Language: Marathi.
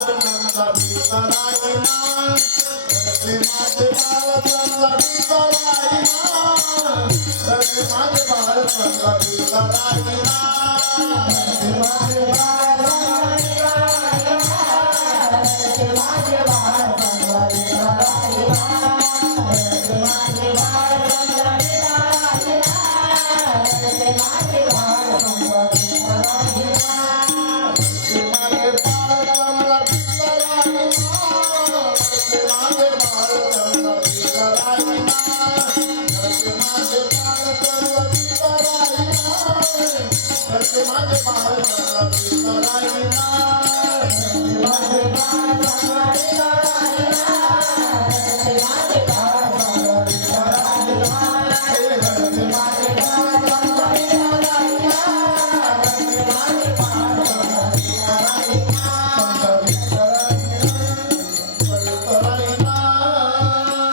ारी Thank you.